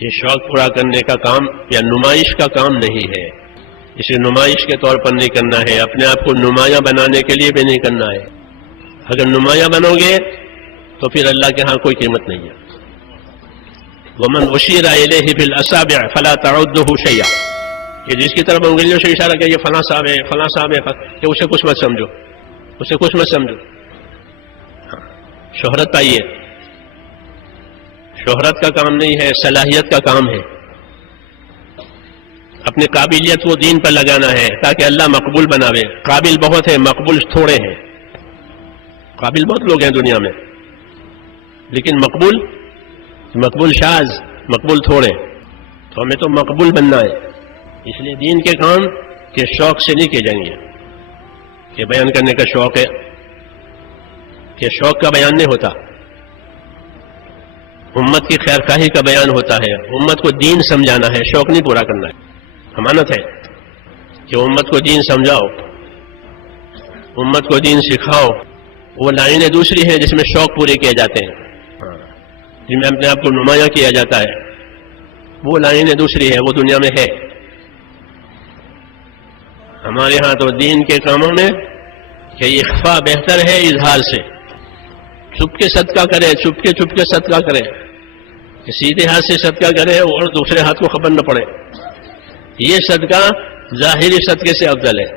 یہ شوق پورا کرنے کا کام یا نمائش کا کام نہیں ہے، اسے نمائش کے طور پر نہیں کرنا ہے، اپنے آپ کو نمایاں بنانے کے لیے بھی نہیں کرنا ہے۔ اگر نمایاں بنو گے تو پھر اللہ کے ہاں کوئی قیمت نہیں ہے۔ وَمَنْ أُشِيرَ إِلَيْهِ بِالْأَصَابِعِ فَلَا تَعُدُّهُ شَيْئًا، کہ جس کی طرف انگلیوں سے اشارہ کہ یہ فلاں صاحب ہے، فلاں صاحب ہے، کہ اسے کچھ مت سمجھو، اسے کچھ مت سمجھو۔ شہرت پائیے، شہرت کا کام نہیں ہے، صلاحیت کا کام ہے۔ اپنی قابلیت کو دین پر لگانا ہے تاکہ اللہ مقبول بناوے۔ قابل بہت ہے، مقبول تھوڑے ہیں۔ قابل بہت لوگ ہیں دنیا میں، لیکن مقبول شاذ، مقبول تھوڑے۔ تو ہمیں تو مقبول بننا ہے۔ اس لیے دین کے کام کے شوق سے نہیں کیے جائیں گے کہ بیان کرنے کا شوق ہے، کہ شوق کا بیان نہیں ہوتا۔ امت کی خیر خواہی کا بیان ہوتا ہے، امت کو دین سمجھانا ہے، شوق نہیں پورا کرنا ہے۔ امانت ہے کہ امت کو دین سمجھاؤ، امت کو دین سکھاؤ۔ وہ لائنیں دوسری ہیں جس میں شوق پورے کیے جاتے ہیں، جن میں اپنے آپ کو نمایاں کیا جاتا ہے، وہ لائنیں دوسری ہے، وہ دنیا میں ہے۔ ہمارے ہاں تو دین کے کاموں میں کہ اخفاء بہتر ہے اظہار سے۔ چھپ کے صدقہ کرے، چھپ کے صدقہ کرے، کہ سیدھے ہاتھ سے صدقہ کرے اور دوسرے ہاتھ کو خبر نہ پڑے۔ یہ صدقہ ظاہری صدقے سے افضل ہے۔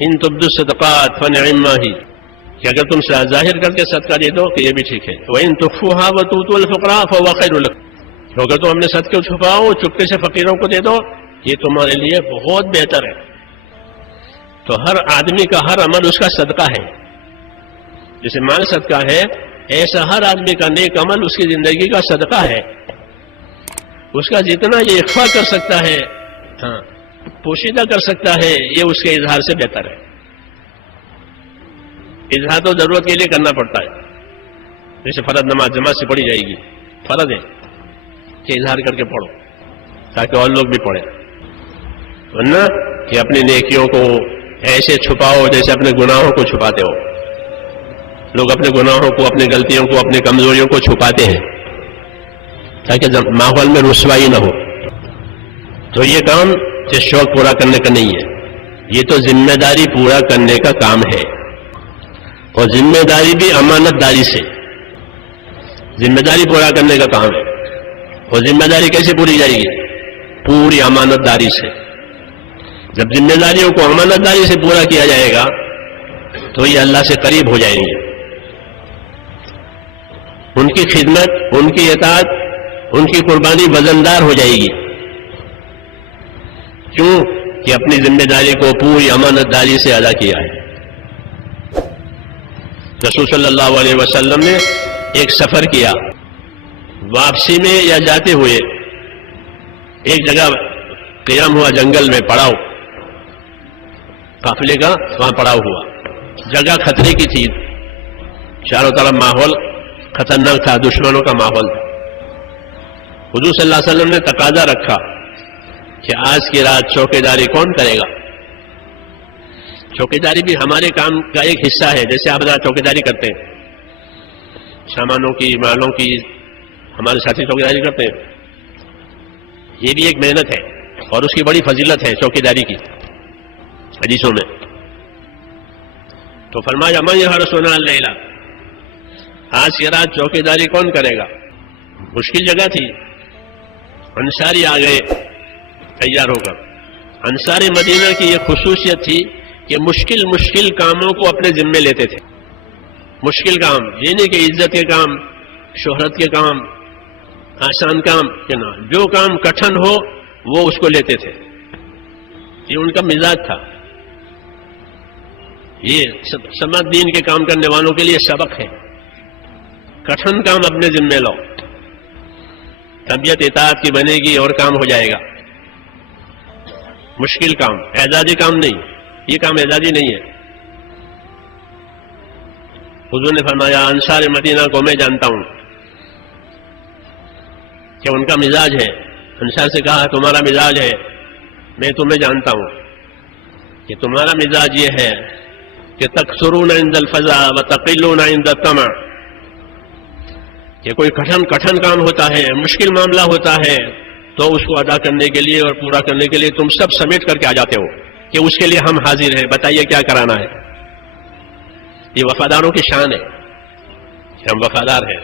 ان تبدوا الصدقات فنعما ہی، کہ اگر تم ظاہر کر کے صدقہ دے دو کہ یہ بھی ٹھیک ہے۔ وَإِن تُخْفُوهَا وَتُؤْتُوها الْفُقَرَاءَ فَهُوَ خَيْرٌ لَكُمْ، تو اگر تم اپنے صدقے کو چھپاؤ، چپکے سے فقیروں کو دے دو، یہ تمہارے لیے بہت بہتر ہے۔ تو ہر آدمی کا ہر عمل اس کا صدقہ ہے۔ جیسے مال صدقہ ہے، ایسا ہر آدمی کا نیک عمل اس کی زندگی کا صدقہ ہے۔ اس کا جتنا یہ اخفا کر سکتا ہے، پوشیدہ کر سکتا ہے، یہ اس کے اظہار سے بہتر ہے۔ اظہار تو ضرورت کے لیے کرنا پڑتا ہے، جیسے فرض نماز جماعت سے پڑھی جائے گی، فرض ہے کہ اظہار کر کے پڑھو تاکہ اور لوگ بھی پڑھیں، ورنہ کہ اپنی نیکیوں کو ایسے چھپاؤ جیسے اپنے گناہوں کو چھپاتے ہو۔ لوگ اپنے گناہوں کو، اپنی غلطیوں کو، اپنی کمزوریوں کو چھپاتے ہیں تاکہ ماحول میں رسوائی نہ ہو۔ تو یہ کام سے شوق پورا کرنے کا نہیں ہے، یہ تو ذمہ داری پورا کرنے کا کام ہے۔ اور ذمہ داری بھی امانت داری سے، ذمہ داری پورا کرنے کا کام ہے۔ اور ذمہ داری کیسے پوری جائے گی؟ پوری امانت داری سے۔ جب ذمہ داریوں کو امانت داری سے پورا کیا جائے گا تو یہ اللہ سے قریب ہو جائیں گے۔ ان کی خدمت، ان کی اطاعت، ان کی قربانی وزندار ہو جائے گی۔ کیوں کہ اپنی ذمہ داری کو پوری امانت داری سے ادا کیا ہے۔ رسول صلی اللہ علیہ وسلم نے ایک سفر کیا، واپسی میں یا جاتے ہوئے ایک جگہ قیام ہوا، جنگل میں پڑاؤ، قافلے کا وہاں پڑاؤ ہوا۔ جگہ خطرے کی تھی، چاروں طرف ماحول خطرناک تھا، دشمنوں کا ماحول تھا۔ حضور صلی اللہ علیہ وسلم نے تقاضا رکھا کہ آج کی رات چوکیداری کون کرے گا؟ چوکیداری بھی ہمارے کام کا ایک حصہ ہے، جیسے آپ چوکیداری کرتے ہیں، سامانوں کی، مالوں کی، ہمارے ساتھی چوکیداری کرتے ہیں۔ یہ بھی ایک محنت ہے اور اس کی بڑی فضیلت ہے چوکیداری کی حدیثوں میں۔ تو فرمایا من یحرسنا اللیل، آج کی رات چوکیداری کون کرے گا؟ مشکل جگہ تھی، انصاری آ گئے تیار ہو کر۔ انصاری مدینہ کی یہ خصوصیت تھی کہ مشکل کاموں کو اپنے ذمے لیتے تھے۔ مشکل کام یہ نہیں کہ عزت کے کام، شہرت کے کام، آسان کام کہ نہ، جو کام کٹھن ہو وہ اس کو لیتے تھے۔ یہ ان کا مزاج تھا۔ یہ سماج دین کے کام کرنے والوں کے لیے سبق ہے۔ کٹھن کام اپنے ذمے لو، طبیعت اطاعت کی بنے گی اور کام ہو جائے گا۔ مشکل کام، اعزازی کام نہیں، یہ کام اعزازی نہیں ہے۔ حضور نے فرمایا انصار مدینہ کو میں جانتا ہوں کہ ان کا مزاج ہے۔ انصار سے کہا تمہارا مزاج ہے، میں تمہیں جانتا ہوں کہ تمہارا مزاج یہ ہے کہ تکثرون عند الفزع وتقلون عند الطمع، کہ کوئی کٹھن کام ہوتا ہے، مشکل معاملہ ہوتا ہے، تو اس کو ادا کرنے کے لیے اور پورا کرنے کے لیے تم سب سمیٹ کر کے آ جاتے ہو کہ اس کے لیے ہم حاضر ہیں، بتائیے کیا کرانا ہے۔ یہ وفاداروں کی شان ہے کہ ہم وفادار ہیں۔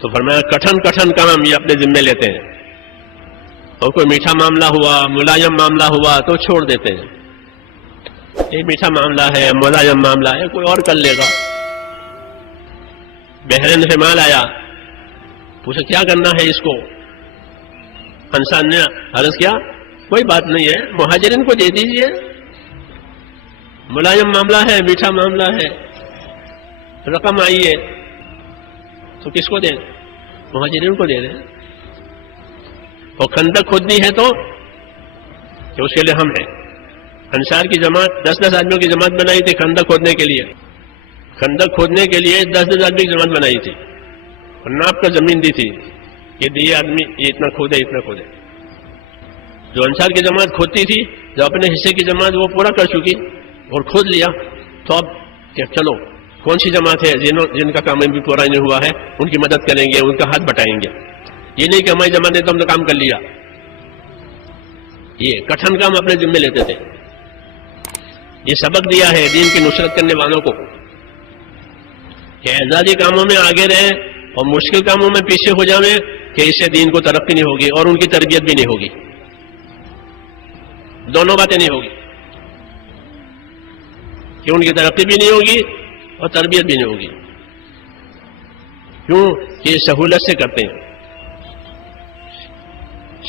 تو فرمایا کٹھن کام یہ اپنے ذمے لیتے ہیں، اور کوئی میٹھا معاملہ ہوا، ملائم معاملہ ہوا تو چھوڑ دیتے ہیں، یہ میٹھا معاملہ ہے، ملائم معاملہ ہے، کوئی اور کر لے گا۔ بحرین سے مال آیا، پوچھا کیا کرنا ہے اس کو؟ انسان نے عرض کیا کوئی بات نہیں ہے، مہاجرین کو دے دیجئے، ملائم معاملہ ہے، میٹھا معاملہ ہے، رقم آئی ہے تو کس کو دیں؟ مہاجرین کو دے دیں۔ اور خندق کھودنی ہے تو کہ اس کے لیے ہم ہیں۔ انصار کی جماعت 10 آدمیوں کی جماعت بنائی تھی خندق کھودنے کے لیے، خندق کھودنے کے لیے 10 آدمی کی جماعت بنائی تھی، اور ناپ کر زمین دی تھی کہ یہ آدمی یہ اتنا کھودے اتنا کھودے۔ جو انصار کی جماعت کھودتی تھی، جو اپنے حصے کی جماعت وہ پورا کر چکی اور کھود لیا، تو اب کہ چلو کون سی جماعت ہے جن کا کام بھی پورا نہیں ہوا ہے ان کی مدد کریں گے، ان کا ہاتھ بٹائیں گے۔ یہ نہیں کہ ہماری جماعت نے تو ہم نے کام کر لیا، یہ کٹھن کام اپنے ذمے لیتے تھے۔ یہ سبق دیا ہے دین کی نصرت کرنے والوں کو کہ اعزازی کاموں میں آگے رہیں اور مشکل کاموں میں پیچھے ہو جائیں کہ اس سے دین کو ترقی نہیں ہوگی اور ان کی تربیت بھی نہیں ہوگی، دونوں باتیں نہیں ہوگی، کہ ان کی ترقی بھی نہیں ہوگی اور تربیت بھی نہیں ہوگی۔ کیوں کہ سہولت سے کرتے ہیں،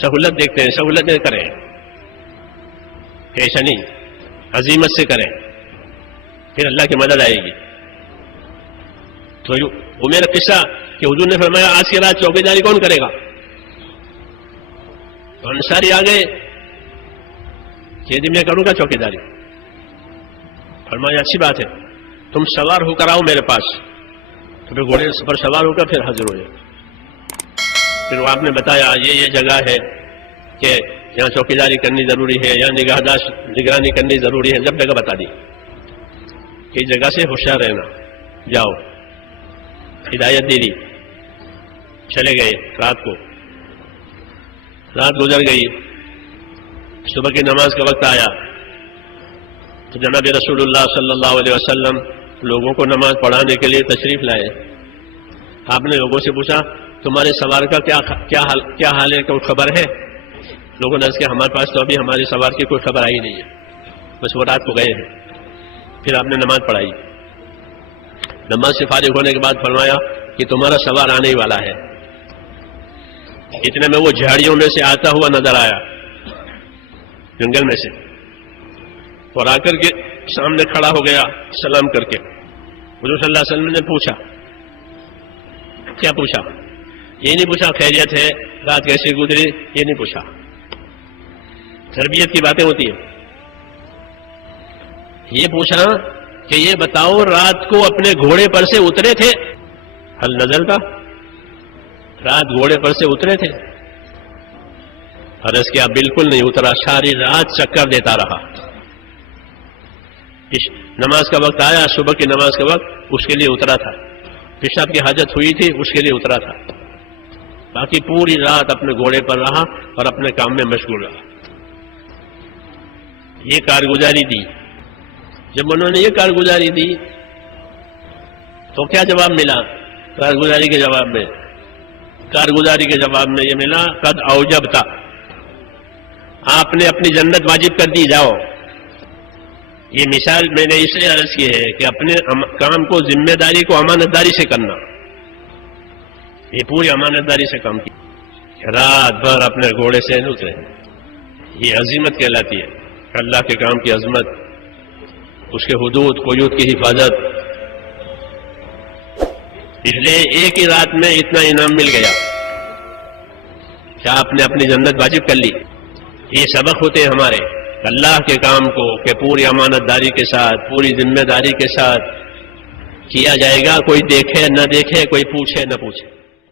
سہولت دیکھتے ہیں، سہولت سے کریں، ایسا نہیں، عزیمت سے کریں، پھر اللہ کی مدد آئے گی۔ تو وہ میرا قصہ کہ حضور نے فرمایا آج کی رات چوکی داری کون کرے گا؟ تو انصاری آ گئے کہ میں کروں گا چوکی داری۔ فرمایا اچھی بات ہے، تم سوار ہو کر آؤ میرے پاس، تو پھر گھوڑے پر سوار ہو کر پھر حاضر ہو جائے۔ پھر وہ آپ نے بتایا یہ جگہ ہے کہ یہاں چوکی داری کرنی ضروری ہے، یہاں نگرانی کرنی ضروری ہے، جب جگہ بتا دی کہ جگہ سے ہوشیار رہنا، جاؤ، ہدایت دے دی۔ چلے گئے، رات گزر گئی، صبح کی نماز کا وقت آیا تو جناب رسول اللہ صلی اللہ علیہ وسلم لوگوں کو نماز پڑھانے کے لیے تشریف لائے۔ آپ نے لوگوں سے پوچھا تمہارے سوار کا کیا حال ہے، کوئی خبر ہے؟ لوگوں نے کہا ہمارے پاس تو ابھی ہماری سوار کی کوئی خبر آئی نہیں ہے، بس وہ رات کو گئے ہیں۔ پھر آپ نے نماز پڑھائی، نماز سے فارغ ہونے کے بعد فرمایا کہ تمہارا سوار آنے ہی والا ہے۔ اتنے میں وہ جھاڑیوں میں سے آتا ہوا نظر آیا، جنگل میں سے، اور آ کر کے سامنے کھڑا ہو گیا سلام کر کے۔ حضور صلی اللہ علیہ وسلم نے پوچھا، کیا پوچھا؟ یہ نہیں پوچھا خیریت ہے، رات کیسے گزری، یہ نہیں پوچھا، تربیت کی باتیں ہوتی ہیں۔ یہ پوچھا کہ یہ بتاؤ رات کو اپنے گھوڑے پر سے اترے تھے؟ حل نظر کا، رات گھوڑے پر سے اترے تھے؟ عرض کیا بالکل نہیں اترا، ساری رات چکر دیتا رہا۔ نماز کا وقت آیا، صبح کی نماز کا وقت، اس کے لیے اترا تھا، پیشاب کی حاجت ہوئی تھی اس کے لیے اترا تھا، باقی پوری رات اپنے گھوڑے پر رہا اور اپنے کام میں مشغول رہا۔ یہ کارگزاری دی۔ جب انہوں نے یہ کارگزاری دی تو کیا جواب ملا؟ کارگزاری کے جواب میں یہ ملا قد اوجبتا، آپ نے اپنی جنت واجب کر دی، جاؤ۔ یہ مثال میں نے اس لیے عرض کی ہے کہ اپنے کام کو، ذمہ داری کو امانت داری سے کرنا، یہ پوری امانت داری سے کام کی، رات بھر اپنے گھوڑے سے نہیں اترے۔ یہ عظمت کہلاتی ہے، اللہ کے کام کی عظمت، اس کے حدود قیود کی حفاظت۔ اس لیے ایک ہی رات میں اتنا انعام مل گیا کہ آپ نے اپنی جنت واجب کر لی۔ یہ سبق ہوتے ہیں ہمارے اللہ کے کام کو کہ پوری امانت داری کے ساتھ، پوری ذمہ داری کے ساتھ کیا جائے گا، کوئی دیکھے نہ دیکھے، کوئی پوچھے نہ پوچھے۔